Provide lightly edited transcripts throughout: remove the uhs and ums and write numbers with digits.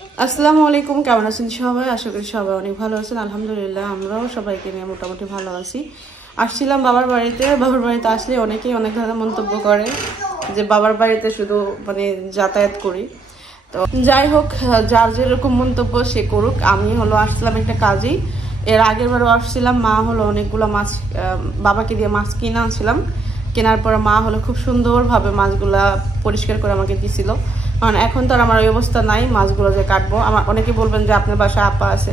আসসালামু আলাইকুম, কেমন আছেন সবাই? আশা করি সবাই অনেক ভালো আছেন। আলহামদুলিল্লাহ আমরাও সবাইকে নিয়ে মোটামুটি ভালো আছি। আসছিলাম বাবার বাড়িতে আসলে অনেকেই অনেক ধরনের মন্তব্য করে যে বাবার বাড়িতে শুধু মানে যাতায়াত করি। তো যাই হোক, যার যেরকম মন্তব্য সে করুক। আমি হলো আসছিলাম একটা কাজেই। এর আগের বারও আসছিলাম, মা হলো অনেকগুলো মাছ বাবাকে দিয়ে মাছ কিনে আনছিলাম। কেনার পরে মা হলো খুব সুন্দরভাবে মাছগুলা পরিষ্কার করে আমাকে দিছিল। কারণ এখন তো আর আমার ওই অবস্থা নাই মাছগুলো যে কাটবো। আমার অনেকে বলবেন যে আপনার বাসায় আপা আছে,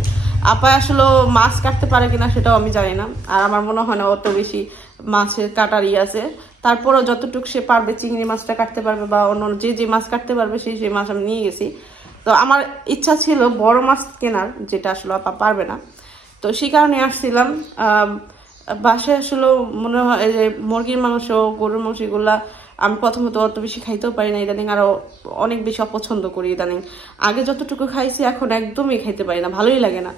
আপা আসলে মাছ কাটতে পারে কিনা সেটাও আমি জানি না। আর আমার মনে হয় না অত বেশি মাছের কাটারই আছে। তারপরও যতটুকু সে পারবে, চিংড়ি মাছটা কাটতে পারবে বা অন্য যে মাছ কাটতে পারবে সেই মাছ আমি নিয়ে গেছি। তো আমার ইচ্ছা ছিল বড় মাছ কেনার, যেটা আসলে আপা পারবে না। তো সেই কারণে আসছিলাম। বাসায় আসলে মনে হয় যে মুরগির মাংস, গরুর মাংস এগুলা আমি প্রথমত অত বেশি খাইতেও পারি না, ইদানিং আরো অনেক বেশি অপছন্দ করি। ইদানিং আগে যতটুকু খাইছি এখন একদমই খাইতে পারি না, ভালোই লাগে না।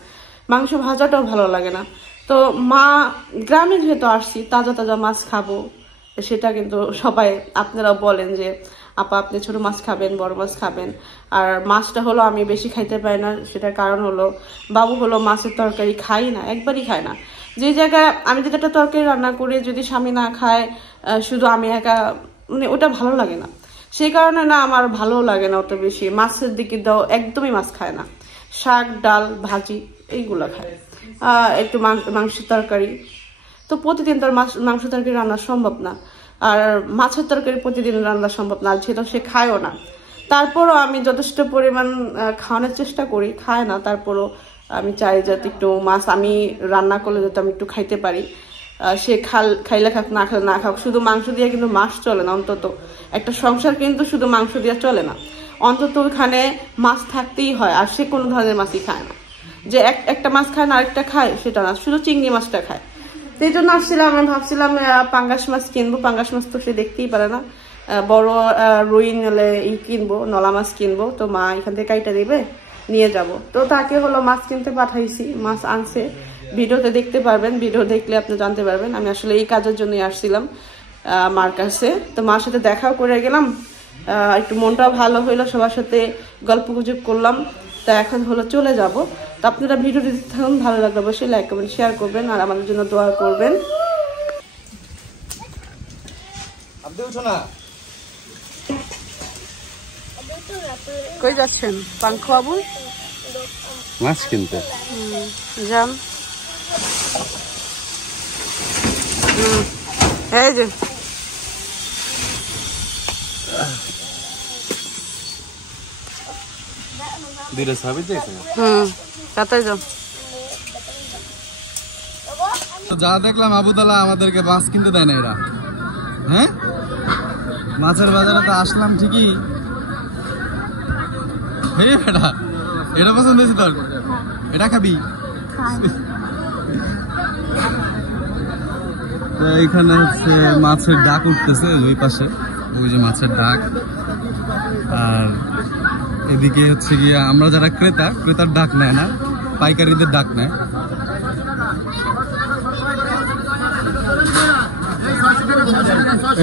মাংস ভাজাটাও ভালো লাগে না। তো মা গ্রামে যেহেতু আসছি, তাজা তাজা মাছ খাবো, সেটা কিন্তু সবাই আপনারাও বলেন যে আপা আপনি ছোট মাছ খাবেন, বড় মাছ খাবেন। আর মাছটা হলো আমি বেশি খাইতে পারি না, সেটার কারণ হলো বাবু হলো মাছের তরকারি খাই না, একবারই খায় না। যে জায়গায় আমি যদি একটা তরকারি রান্না করি, যদি স্বামী না খায়, শুধু আমি একা, মানে ওটা ভালো লাগে না। সেই কারণে না আমার ভালো লাগে না অত বেশি। মাছের দিকে দাও, একদমই মাছ খায় না। শাক, ডাল, ভাজি এইগুলা খায়, একটু মাংসের তরকারি। তো প্রতিদিন তো মাংস তরকারি রান্না সম্ভব না, আর মাছের তরকারি প্রতিদিন রান্না সম্ভব না, সেটা সে খায়ও না। তারপরও আমি যথেষ্ট পরিমাণ খাওয়ানোর চেষ্টা করি, খায় না। তারপরও আমি চাই যাতে একটু মাছ আমি রান্না করলে যাতে আমি একটু খাইতে পারি। সে খাইলে খাক, না খাক না খাক, শুধু মাংস দিয়ে কিন্তু মাছ চলে না। অন্তত একটা সংসার কিন্তু শুধু মাংস দিয়ে চলে না, অন্তত ওখানে মাছ থাকতেই হয়। আর সে কোনো ধরনের মাছই খায় না, যে একটা মাছ খায় না আরেকটা খায় সেটা না, শুধু চিংড়ি মাছটা খায়। সেই জন্য আসছিলাম, আমি ভাবছিলাম পাঙ্গাস মাছ কিনবো। পাঙ্গাস মাছ তো সে দেখতেই পারে না। বড় রুই নলে কিনবো, নলা মাছ কিনবো। তো মা এখান থেকে কাইটা দিবে, নিয়ে যাব। তো তাকে হলো মাছ কিনতে পাঠাইছি, মাছ আনছে। ভিডিওতে দেখতে পারবেন, ভিডিও দেখলে আপনি জানতে পারবেন আমি আসলে এই কাজের জন্যই আসছিলাম মার কাছে। তো মার সাথে দেখাও করে গেলাম, একটু মনটাও ভালো হইলো, সবার সাথে গল্প গুজব করলাম। তা এখন হলো চলে যাব। তো আপনারা ভিডিওটি দেখতে থাকুন, ভালো লাগলে অবশ্যই লাইক করবেন, শেয়ার করবেন, আর আমাদের জন্য দোয়া করবেন। কই যাচ্ছেন? পান খাওয়াবো, মাছ কিনতে যান। এই যে দুইটা সাবি দেখে কাতায় যাও। যা দেখলাম আবুদালা আমাদেরকে মাছ কিনতে দেয় না এরা। হ্যাঁ, মাছের বাজারে তো আসলাম ঠিকই। হে বেটা, এটা পছন্দ হয়েছে তোর? এটা খাবি? এইখানে হচ্ছে মাছের ডাক উঠতেছে ওই পাশে, ওই যে মাছের ডাক। আর এদিকে হচ্ছে গিয়ে আমরা যারা ক্রেতার ডাক নেয় না, পাইকারিদের ডাক নেয়।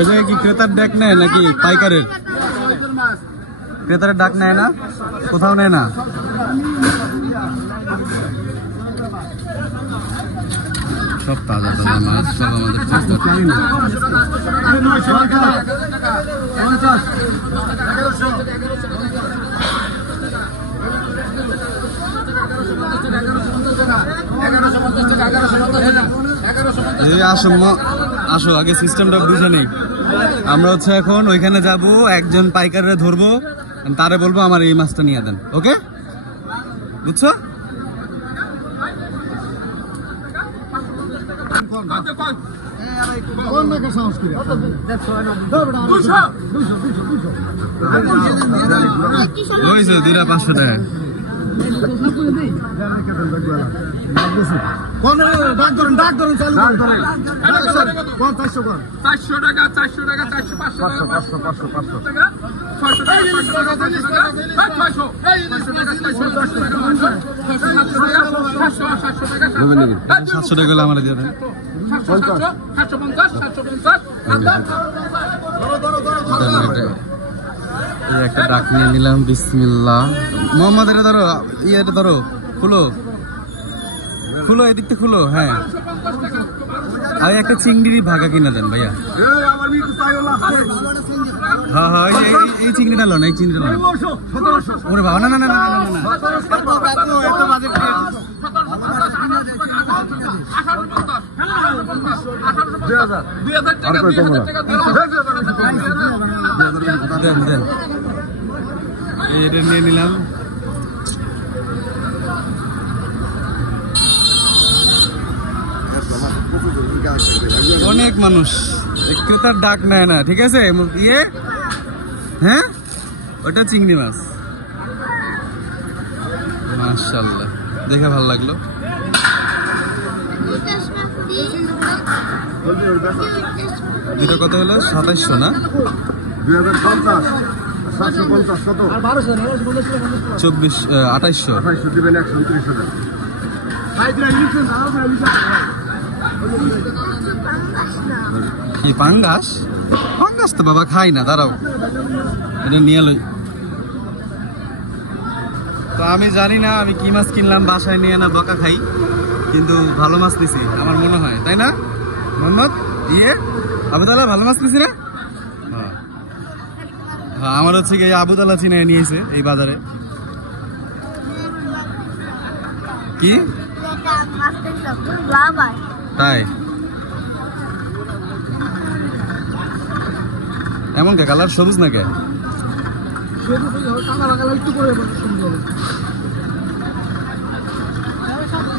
এদিকে কি ক্রেতার ডাক নেয় নাকি পাইকারের? ক্রেতারের ডাক নেয় না, কোথাও নেয় না। সব তাজা তাজা মাছ, সব আমাদের আসো আগে সিস্টেমটা বুঝে নেই। আমরা হচ্ছে এখন ওইখানে যাব, একজন পাইকারে ধরবো, তারে বলবো আমার এই মাছটা নিয়ে দেন। ওকে, বুঝছো? দুইটা 500 টাকা। ডাক ধরুন 400 টাকা 400 টাকা 400 500 টাকা 700 টাকা আমার দিয়ে দেন। 750 একটা ডাক নিয়ে নিলাম। বিসমিল্লাহ। মোহাম্মদ এটা ধরো, এটা ধরো, খুলো খুলো, এদিক থেকে খুলো। হ্যাঁ, আর একটা চিংড়ি ভাগা কিনা দেন ভাইয়া। হ্যাঁ হ্যাঁ, এই চিংড়িটা লো না, এই চিংড়িটা লো। ওরে বাবা, না না না না না না, দেন দেন, এটা নিয়ে নিলাম। অনেক মানুষ ক্রেতার ডাক নেয় না, ঠিক আছে। ইয়ে হ্যাঁ, ওটা চিংড়ি মাছ। মাশাআল্লাহ, দেখে ভালো লাগলো। দুটো কত হলো? 2700 না, 2050 750 কত? 2800 দিবেন 129 টাকা। কি পাঙ্গাস? পাঙ্গাস তো বাবা খাই না, দাঁড়াও এটা নিয়ে লই। তো আমি জানি না আমি কি মাছ কিনলাম, বাসায় নিয়ে না বকা খাই, কিন্তু ভালো মাছ নিছি আমার মনে হয়, তাই না মোহাম্মদ? ইয়ে আবুতালা ভালো মাছ নিছি না? হ্যাঁ, আমার হচ্ছে কি আবুতালা চিনে নিয়েছে এই বাজারে। কি তাই? এমন কে কালার সবুজ না কে?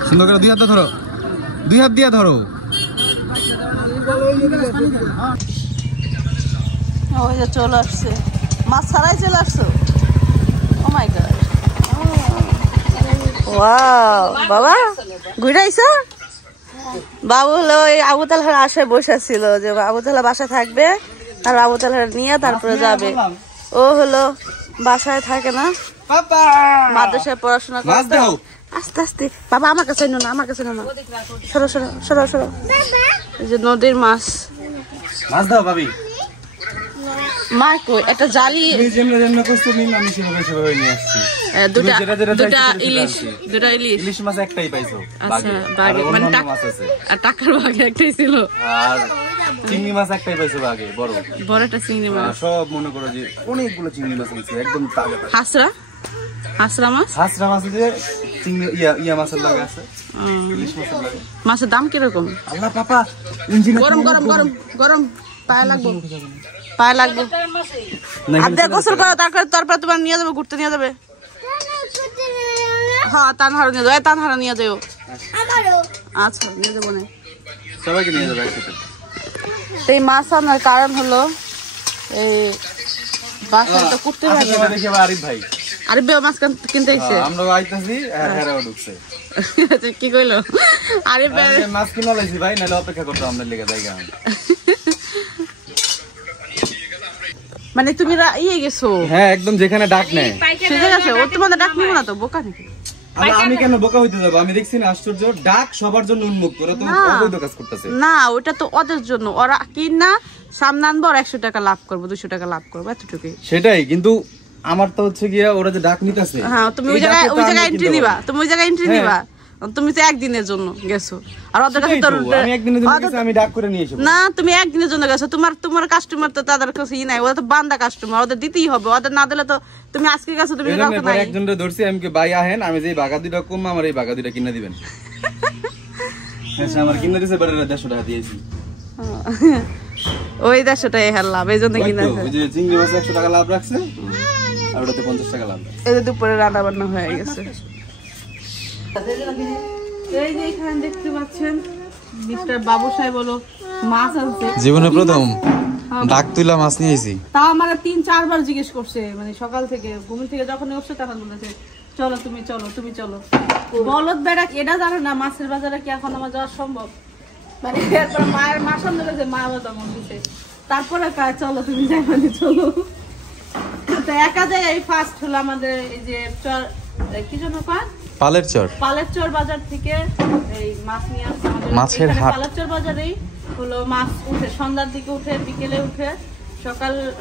সুন্দর করে 2 হাতে ধরো, 2 হাত দিয়ে ধরো। ওই যে চলে আসছে, মাছ ছাড়াই চলে আসছো। ও মাই গড, ওয়াও বাবা ঘুরে আইছো। বাবু হলো ওই আবুতালহার আশায় বসে ছিল যে আবুতালহা বাসায় থাকবে আর আবুতালহার নিয়ে তারপরে যাবে। ও হলো বাসায় থাকে না, মাদ্রাসায় পড়াশোনা করে। আস্তে আস্তে বাবা, আমার কাছে না, আমার কাছে না, সরো সরো সরো সরো। এই যে নদীর মাছ, মাছ দাও ভাবি। মার কই একটা জালি, দুটা ইলিশ মাছ একটাই পাইছো? আচ্ছা, মানে টাকার ভাগে একটাই ছিল। আর চিংড়ি মাছ একটাই পাইছো ভাগে, বড় বড় একটা চিংড়ি মাছ। সব মনে করো যে অনেকগুলো চিংড়ি মাছ নিচ্ছে, একদম তাজা তাজা। হাসরা, হাসরা মাছ, হাসরা মাছ যে চিংড়ি ইয়া মাছের লাগে আছে, ইলিশ মাছের লাগে। মাছের দাম কিরকম? আল্লাহ পাপা, গরম গরম গরম গরম, পায়ে লাগবো, পায়ে লাগবো। আপনি গোসল করো, তারপর তোমার নিয়ে যাবে, ঘুরতে নিয়ে যাবে। হ্যাঁ, তানহারা নিয়ে যাবো, তানহারা নিয়ে যাও। আচ্ছা, নিয়ে যাবো না, সবাইকে নিয়ে যাবে একসাথে। এই মাছ আনার কারণ হলো এই বাসায় তো করতে পারবে না। দেখি আরিফ ভাই, আরিফ ভাই মাছ কিনতে এসেছে। আমরা আইতাছি, হেরাও ঢুকছে। কি কইলো আরিফ ভাই? মাছ কিনা লাইছি ভাই, নাহলে অপেক্ষা করতাম আপনার লেগে জায়গা। মানে তুমি ইয়ে গেছো? হ্যাঁ, একদম যেখানে ডাক নেয় সেজে গেছে। ও তোমাদের ডাক নিব না তো, বোকা নাকি? আমি কেন বোকা হইতে যাবো? আমি দেখছি না, আশ্চর্য, ডাক সবার জন্য উন্মুক্ত। ওরা তো অবৈধ কাজ করতেছে না, ওটা তো ওদের জন্য। ওরা কিনা সামনে আনবো, 100 টাকা লাভ করবো, 200 টাকা লাভ করবো, এতটুকুই। সেটাই, কিন্তু আমার তো হচ্ছে গিয়া ওরা যে ডাক নিতেছে। হ্যাঁ, তুমি ওই জায়গায় এন্ট্রি নিবা, তুমি ওই জায়গায় এন্ট্রি নিবা। তুমি তো একদিনের জন্য গেছো, আর ওদের কাছে তো আমি একদিনের জন্য গেছি, আমি ডাক করে নিয়ে এসেছি। না, তুমি একদিনের জন্য গেছো, তোমার কাস্টমার তো তাদের কাছে নাই, ওরা তো বান্দা কাস্টমার, ওদের দিতেই হবে। ওদের না দিলে তো তুমি আজকে গেছো, তুমি কাউকে নাই। একজনকে ধরছি আমি, ভাই আহেন, আমি যে বাগা দুইটা কম, আমার এই বাগা দুইটা কিনে দিবেন। আচ্ছা, আমার কিনে দিয়েছে, বারে 150 টাকা দিয়েছি। ওই 150 টাকা হার লাভ, এই জন্য কিনা। ওই যে চিংড়ি মাছ 100 টাকা লাভ রাখছে, আর ওটাতে 50 টাকা লাভ। এই যে দুপুরে রান্না বান্না হয়ে গেছে। এই যে এখানে দেখতে পাচ্ছেন মিস্টার বাবু সাহেব বলো মাছ আনছে। জীবনে প্রথম ডাক তুইলা মাছ নিয়ে আইছি। তাও আমার 3-4 বার জিজ্ঞেস করছে, মানে সকাল থেকে ঘুম থেকে যখন উঠছে তখন বলেছে চলো তুমি চলো, তুমি চলো। বলদ বেড়া এটা জানো না মাছের বাজারে কি এখন আমার যাওয়া সম্ভব? মানে এরপর মায়ের মা সামনে গেছে, মা বাবা মন দিছে, তারপরে কায় চলো তুমি যাই, মানে চলো। তো একা জায়গায় ফার্স্ট হলো আমাদের এই যে কি জন্য পালের চর, পালের চর বাজার থেকে এই মাছ নিয়ে আসছে। মাছের হাট পালের চর বাজারেই হলো মাছ উঠে, সন্ধ্যার দিকে উঠে, বিকেলে উঠে,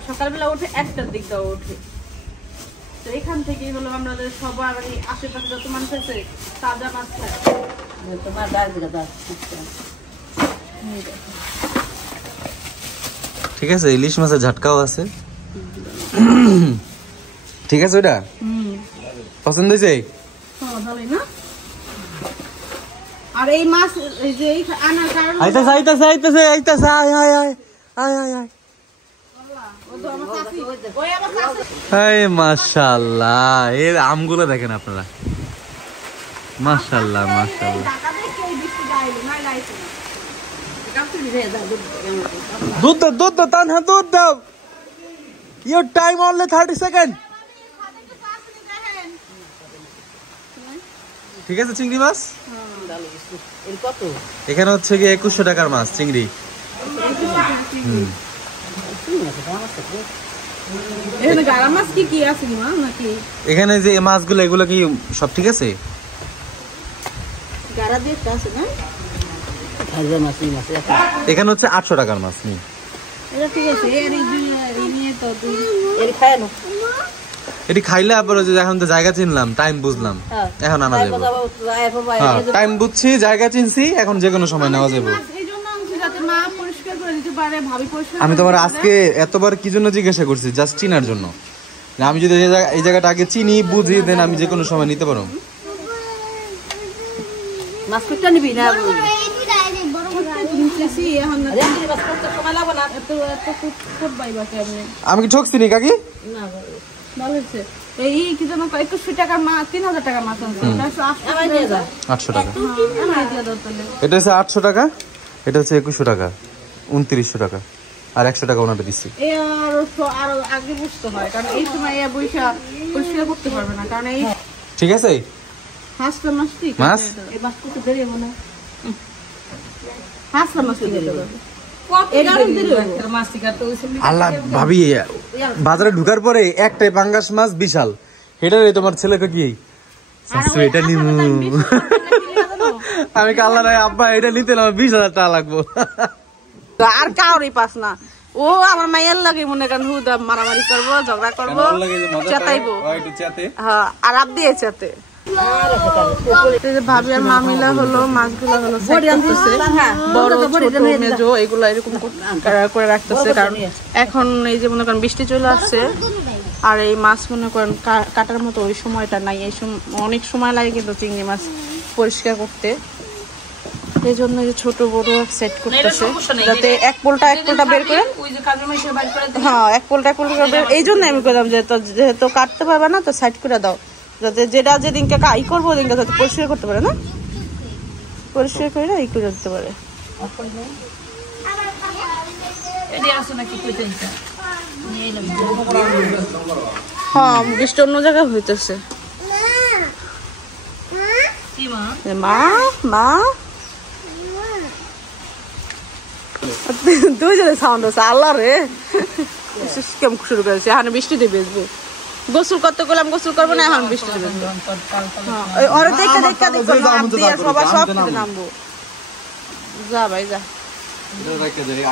সকালবেলা উঠে, 1টার দিকে উঠে। তো এখান থেকে হলো আমাদের সবার এই আশেপাশে যত মানুষ আছে তাজা মাছ খায়। তোমার দাঁড়িয়ে দাঁড় ঠিক আছে, ইলিশ মাছের ঝাটকাও আছে। ঠিক আছে, ওইটা পছন্দ হয়েছে? ভালোই না। আর এই মাছ এই যে আনার কারণ আইতাছে আইতাছে আইতাছে আইতাছে, আয় আয় আয় আয় আয় আয়। এই মাশাআল্লাহ, এর আমগুলো দেখেন আপনারা, মাশাআল্লাহ মাশাআল্লাহ। দুধ দাও দুধ দাও, তানহা দুধ দাও। Your time only 30 second. ঠিক আছে, চিংড়ি মাছ কত এখানে হচ্ছে গিয়ে 2100 টাকার মাছ চিংড়ি। এখানে গাড়া মাছ কি আছে মা নাকি? এখানে যে মাছগুলো এগুলো কি সব ঠিক আছে? গাড়া দিয়ে আছে না? ভাজা মাছ মাছ এখানে হচ্ছে 800 টাকার মাছ নেই। এটা ঠিক আছে। এই নিয়ে তো এর খায় না এটি খাইলে আবার ওই যে এখন তো জায়গা চিনলাম, টাইম বুঝলাম, এখন আনা যাবে। হ্যাঁ, টাইম বুঝছি, জায়গা চিনছি, এখন যে কোনো সময় নেওয়া যাবে। এইজন্য আমি যাতে মা পরিষ্কার করে দিতে পারে, ভাবি পরিষ্কার আমি তোমার আজকে এতবার কি জন্য জিজ্ঞাসা করছি, জাস্ট চিনার জন্য। আমি যদি এই জায়গাটা আগে চিনি বুঝি, দেন আমি যে কোনো সময় নিতে পারবো। মাছ কুটটা নিবি না আমি কি ঠকছি নি কাকি? ভালো হচ্ছে। এই কি যেন 2100 টাকার মাছ, 3000 টাকার মাছ আছে। 800 টাকা। এটা হচ্ছে 800 টাকা, এটা হচ্ছে 2100 টাকা, 2900 টাকা, আর 100 টাকা ওনাটা দিচ্ছি। আরো আগে বুঝতে হয়, কারণ এই সময় বৈশা পরিষ্কার করতে পারবে না, কারণ এই ঠিক আছে। হাঁসলা মাছ ঠিক মাছ এই মাছ কুটতে দেরি হবে না হাঁসলা মাছ ঠিক আছে। আল্লাহ ভাবি, বাজারে ঢুকার পরে একটাই পাঙ্গাস মাছ বিশাল, এটারে তোমার ছেলেকে কি এটা নিমু? আমি কাল্লা নাই আব্বা, এটা নিতে না 20,000 টাকা লাগবো। আর কাউরি পাস না, ও আমার মাইয়ার লাগে মনে করেন হুদা মারামারি করবো, ঝগড়া করবো, চেতাইবো। হ্যাঁ, আর আপ দিয়ে চেতে। ভাবি আর মামিলা হলো মাছগুলো হলো বড় ছোট মেজো এগুলো এরকম করে রাখতেছে, কারণ এখন এই যে মনে করেন বৃষ্টি চলে আসছে, আর এই মাছ মনে করেন কাটার মতো ওই সময়টা নাই। এই অনেক সময় লাগে কিন্তু চিংড়ি মাছ পরিষ্কার করতে, এই জন্য ছোট বড় সেট করতেছে যাতে এক পোলটা বের করে। হ্যাঁ, এক পোলটা বের। এই জন্য আমি বললাম যে যেহেতু কাটতে পারবে না তো সাইড করে দাও, যাতে যেটা যেদিনকে ই করবো ওদিনকে যাতে পরিষ্কার করতে পারে, না পরিষ্কার করে ই করে দিতে পারে। হ্যাঁ, বৃষ্টি অন্য জায়গায় হইতেছে। মা মা দুইজনে সাউন্ড হচ্ছে, আল্লাহ রে কেমন শুরু করেছে। এখন বৃষ্টি দিয়ে বেসবো, গোসল করতে গেলাম, গোসল করবো না, এখন বৃষ্টি দিয়ে বেসবো। ওরে দেখে দেখে দেখে সবার সব নামবো। যা ভাই যা,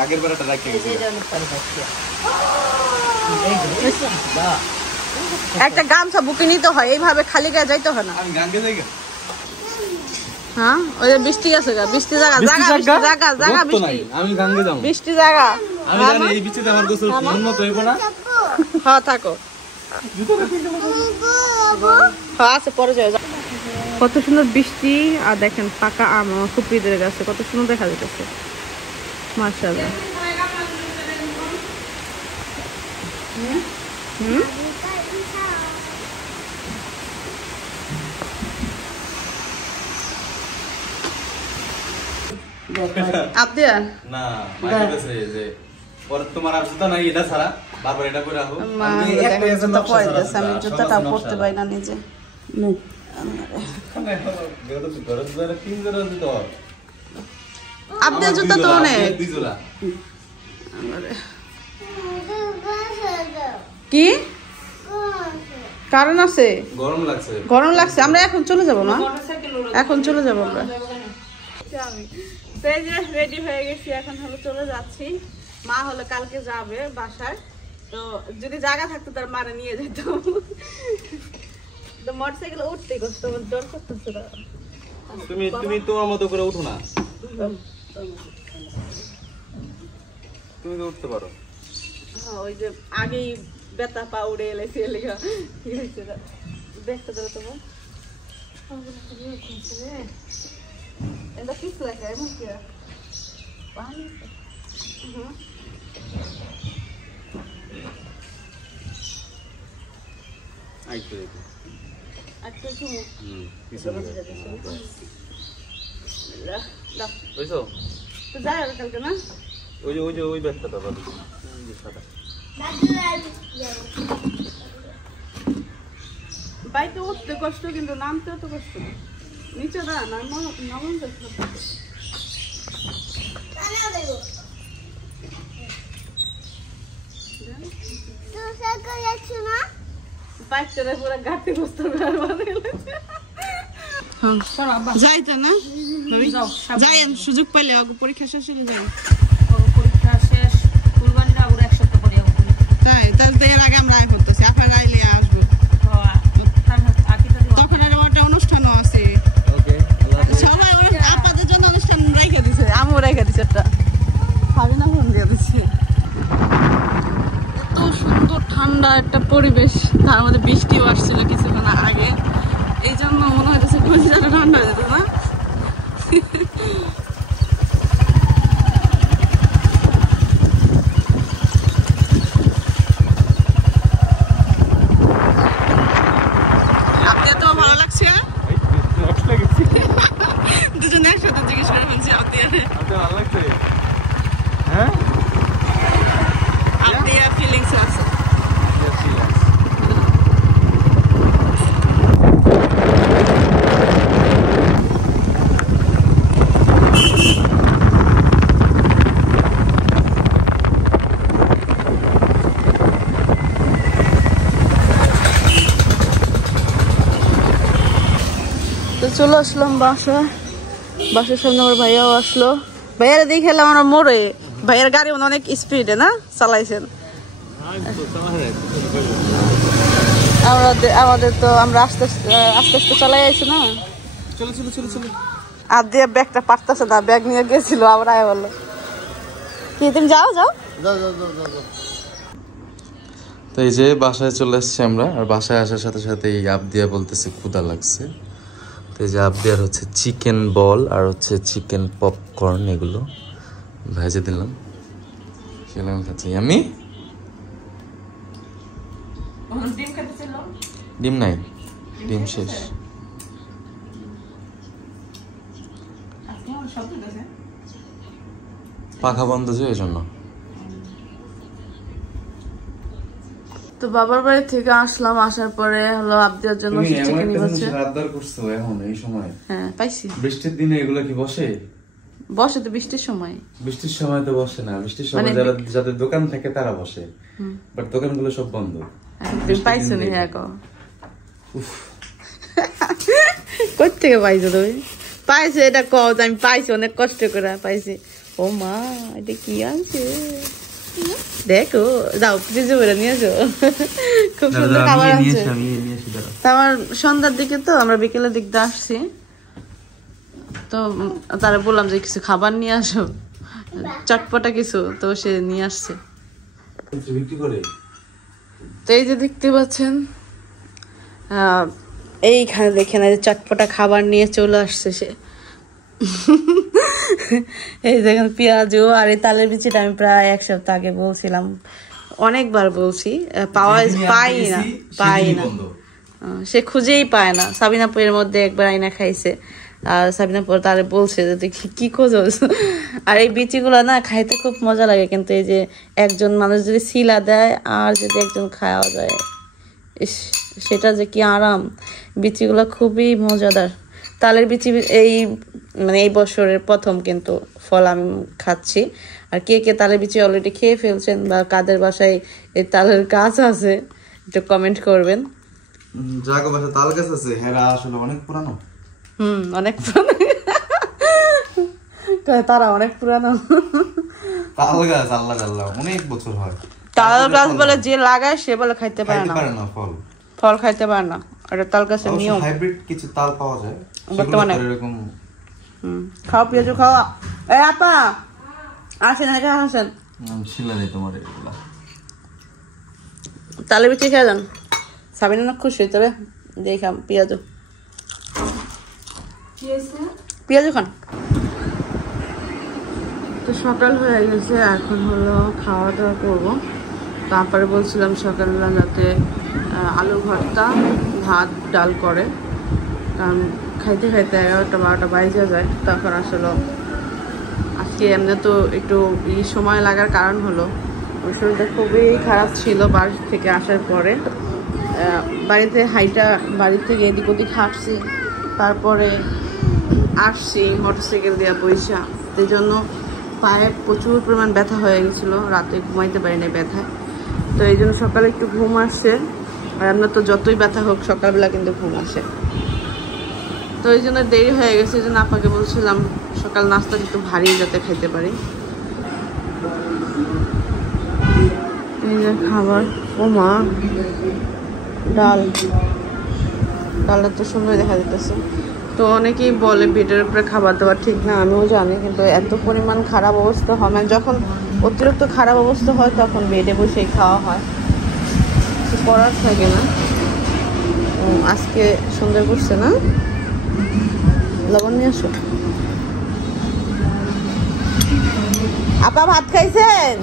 আগের বেলাটা রাখতে একটা গামছা বুকে নিতে হয়, এইভাবে খালি গায়ে যাইতে হয় না। হ্যাঁ, ওই যে বৃষ্টি গেছে, বৃষ্টি জায়গা বৃষ্টি জায়গা। হ্যাঁ, থাকো। হ্যাঁ, আছে পরে যাও। কত সুন্দর বৃষ্টি, আর দেখেন পাকা আম সুপ্রিদের গাছে কত সুন্দর দেখা যাচ্ছে, মাশাআল্লাহ। জুতাটা পড়তে পারি না নিজে। আপনার জুতা তো অনেক। কি কারণ আছে? গরম লাগছে। আমরা এখন চলে যাবো না, এখন চলে যাবো আমরা। রেডি হয়ে গেছি, এখন হলো চলে যাচ্ছি। মা হলো কালকে যাবে বাসায়, তো যদি জায়গা থাকতো তার মারে নিয়ে যেত, তো মোটরসাইকেলে উঠতে কষ্ট, আমার ডর করতেছে না। তুমি তোমার মতো করে উঠো না, তুমি তো উঠতে পারো। হ্যাঁ ওই যে আগেই বেতা পা উড়ে এলেছে লেখা কি হয়েছে দেখতে দেবো তোমার এটা পিস লেখা এমন কি পানি আইতো দেখো আচ্ছা তুমি বুঝছো তো যাই কালকে না ওই ব্যাগটা দাও সাদা বাইকে উঠতে কষ্ট কিন্তু নামতেও তো কষ্ট, নিচে দাঁড়া নামন বাইকটা পুরো গাড়ি বসতে যাই তো না যাই সুযোগ পাইলে পরীক্ষা শেষ হলে যাই। পরীক্ষা শেষ কুরবানির আগে 1 সপ্তাহ পরে যাবো। তাই তাহলে তো এর আগে আমরা আয় করতেছি, আপনার আইলে আসবো, তখন আর একটা অনুষ্ঠানও আছে। ওকে সবাই আপনাদের জন্য অনুষ্ঠান রাইখা দিছে, আমিও রাইখা দিছে, একটা খাবি না ফোন দিয়ে দিচ্ছে। এত সুন্দর ঠান্ডা একটা পরিবেশ, তার মধ্যে বৃষ্টিও আসছিল কিছুক্ষণ আগে, এই জন্য মনে হইতেছে কলিজাটা ঠান্ডা হয়ে যেত না। আপনার তো ভালো লাগছে, দুজনে একসাথে জিজ্ঞেস করে বলছি আপনার ভালো লাগছে। হ্যাঁ আপনার ফিলিংস আছে। তো চলে আসলাম বাসার সামনে, আমার ভাইয়াও আসলো। ভাইয়ারা দেখে এলাম আমরা মোড়ে, ভাইয়ার গাড়ি অনেক স্পিডে না চালাইছেন, আমাদের তো আমরা আস্তে আস্তে চালাই আইছি না। চলো আর দিয়ে ব্যাগটা পারতেছে না, ব্যাগ নিয়ে গেছিল আবার আয় বললো কি তুমি যাও। তো এই যে বাসায় চলে আসছি আমরা, আর বাসায় আসার সাথে সাথে এই আবদিয়া বলতেছে ক্ষুধা লাগছে। তো এই যে আবদিয়ার হচ্ছে চিকেন বল আর হচ্ছে চিকেন পপকর্ন, এগুলো ভেজে দিলাম, খেলাম খাচ্ছি আমি। ডিম নাই, ডিম শেষ। পাখা বন্ধ যে এই জন্য। তো বাবার বাড়ি থেকে আসলাম, আসার পরে হলো আবদিয়ার জন্য চিকেন নিয়েছে। আবদার করছো এখন এই সময়? হ্যাঁ পাইছি। বৃষ্টির দিনে এগুলো কি বসে? বসে তো বৃষ্টির সময়। বৃষ্টির সময় তো বসে না, বৃষ্টির সময় যাদের দোকান থাকে তারা বসে, বাট দোকানগুলো সব বন্ধ। পাইছো নি এখন? কই থেকে পাইছো তুমি? পাইছো এটা কও, আমি পাইছি অনেক কষ্ট করে পাইছি। ও মা এটা কি আনছে দেখো, যাও ফ্রিজে ভরে নিয়ে আসো, খুব সুন্দর খাবার আছে। আমার সন্ধ্যার দিকে তো আমরা বিকেলের দিক দিয়ে আসছি, তো তারা বললাম যে কিছু খাবার নিয়ে আসো, চটপটা কিছু, তো সে নিয়ে আসছে। তো এই যে দেখতে পাচ্ছেন এইখানে দেখেন এই যে চটপটা খাবার নিয়ে চলে আসছে সে। এই দেখেন পেঁয়াজও আর এই তালের বিচিটা আমি প্রায় 1 সপ্তাহ আগে বলছিলাম, অনেকবার বলছি, পাই না, সে খুঁজেই পায় না। সাবিনাপুর এর মধ্যে একবার আইনা খাইছে, আর সাবিনাপুর তারে বলছে যে তুই কি খোঁজস। আর এই বিচিগুলো না খাইতে খুব মজা লাগে, কিন্তু এই যে একজন মানুষ যদি শিলা দেয় আর যদি একজন খাওয়া যায়, সেটা যে কি আরাম। বিচিগুলো খুবই মজাদার। তালের বিচি এই বছরের প্রথম কিন্তু ফল আমি খাচ্ছি। আর কে কে তালের বিচি অলরেডি খেয়ে ফেলছেন বা কাদের বাসায় এই তালের গাছ আছে একটু কমেন্ট করবেন। যাগো বাসায় তাল গাছ আছে, হেরা আসলে অনেক পুরানো। অনেক পুরানো, তারা অনেক পুরানো তাল গাছ, আল্লাহ আল্লাহ অনেক বছর হয়। তাল গাছ বলে যে লাগায় সে বলে খাইতে পারে না, ফল ফল খাইতে পারে না, এটা তাল গাছের নিয়ম। হাইব্রিড কিছু তাল পাওয়া যায় বর্তমানে এরকম। খাও পেঁয়াজ খাওয়া। এই আপা আসেন, এখানে আসেন। শিলা নেই তোমার এগুলা। তালে বিচি খেয়ে যান, সাবিনা না খুশি তবে দেখাম পেঁয়াজ পেঁয়াজ খান। তো সকাল হয়ে গেছে, এখন হলো খাওয়া দাওয়া করবো। তারপরে বলছিলাম সকালবেলা যাতে আলু ভর্তা ভাত ডাল করে, কারণ খাইতে খাইতে 11টা 12টা বাজে যায়। তখন আসলে আজকে এমনি তো একটু সময় লাগার কারণ হলো ওই শরীরটা খুবই খারাপ ছিল বাড়ি থেকে আসার পরে। বাড়িতে বাড়ি থেকে এদিক ওদিক হাঁটছি, তারপরে আসছি মোটরসাইকেল দেওয়া পয়সা, এই জন্য পায়ে প্রচুর পরিমাণ ব্যথা হয়ে গেছিলো, রাতে ঘুমাইতে পারি না ব্যথায়। তো এই জন্য সকালে একটু ঘুম আসছে, আর আপনার তো যতই ব্যথা হোক সকালবেলা কিন্তু ঘুম আসে। তো এই জন্য দেরি হয়ে গেছে, এই জন্য আপনাকে বলছিলাম সকাল নাস্তা একটু ভারী যাতে খেতে পারি। এই যে খাবার, ও মা ডালটা তো সুন্দর দেখা যেতেছে। তো অনেকেই বলে পেটের উপরে খাবার দাবার ঠিক না, আমিও জানি, কিন্তু এত পরিমাণ খারাপ অবস্থা হয়, মানে যখন অতিরিক্ত খারাপ অবস্থা হয় তখন বেডে বসেই খাওয়া হয়, কিছু করার থাকে না। আজকে সুন্দর করছে না, লবণ নিয়ে আসো। আপা ভাত খাইছেন?